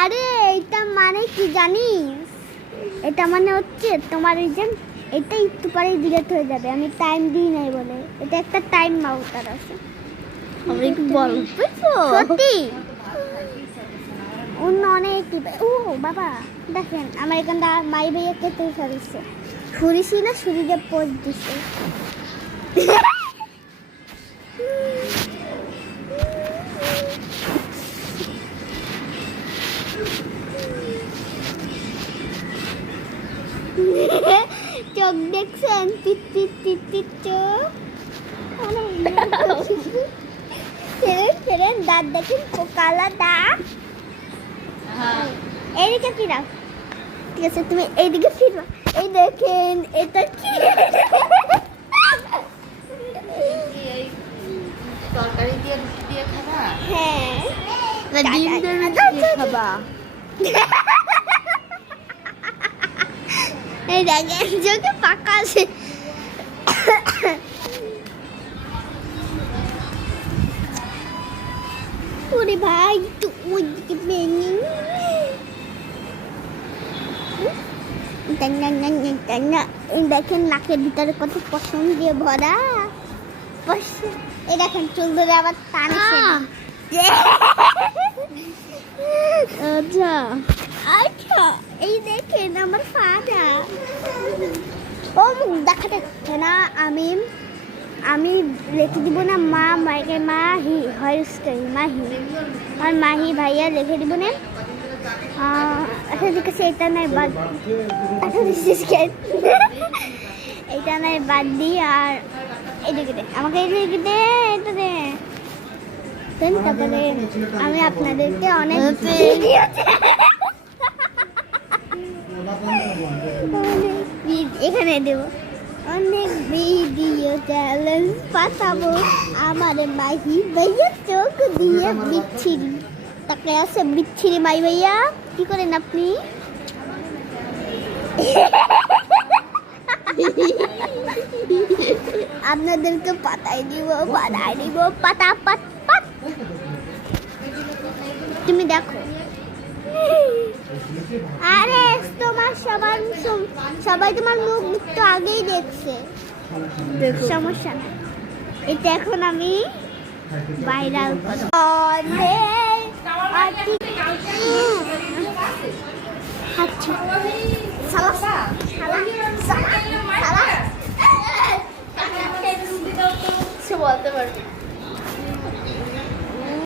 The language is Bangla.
আরে এটা মানে কি জানিস? এটা মানে হচ্ছে তোমার এই যে এটা একটু পরে ডিলেট হয়ে যাবে, আমি টাইম দিই নাই বলে। এটা একটা টাইম আউটার আছে। আমরা একটু বল সত্যি অন্য অনেক ও বাবা দেখেন আমার এখানটা মাই ভাইয়া কেটে ফেলছে। ছুরিছি না ছুরিতে পোজ দিছে। চোখ দেখছেন? টিট টিট টিট টিট চোখ। ফেরেন দাঁত দেখেন, কালা দাঁত। এইদিকে ফিরাও। ঠিক আছে তুমি এইদিকে ফিরবা। এই দেখেন এটা কি? তরকারি দিয়ে রুটি দিয়ে খাবা? হ্যাঁ না ডিম দিয়ে রুটি দিয়ে খাবা? এই দেখেন চোখে পাকা আছে। ওরে ভাই তুই ওইদিকে বেনি। দেখেন নাকের ভিতরে কত পছন্দ দিয়ে ভরা। এই দেখেন চুল ধরে আবার টানছে। আচ্ছা আচ্ছা এই দেখেন আমার ফাটা। ও মুখ দেখাতে না। আমি লিখে দিব না মা মাইকে মাহি হয়েছে মাহি আর মাহি ভাইয়া লিখে দিব না। আচ্ছা ঠিক আছে এটা নাই বাদ। এটা নাই বাদ দিই। আর এদিকে দে আমাকে, এদিকে দে, এটা দে। তারপরে আমি আপনাদেরকে অনেক এখানে দেব অনেক ভিডিও চ্যালেঞ্জ পাঠাবো। আমার মাহি ভাইয়া চোখ দিয়ে বিচ্ছিরি তাকে আছে। বিচ্ছিরি মাই ভাইয়া কি করেন আপনি? আপনাদেরকে পাতায় দিব পাতা পাত পাত। তুমি দেখো। আরে তোমার সবাই তোমার মুখ তো আগেই দেখছে, সমস্যা নাই। এটা এখন আমি ভাইরাল করব। আচ্ছা বলতে পারবি?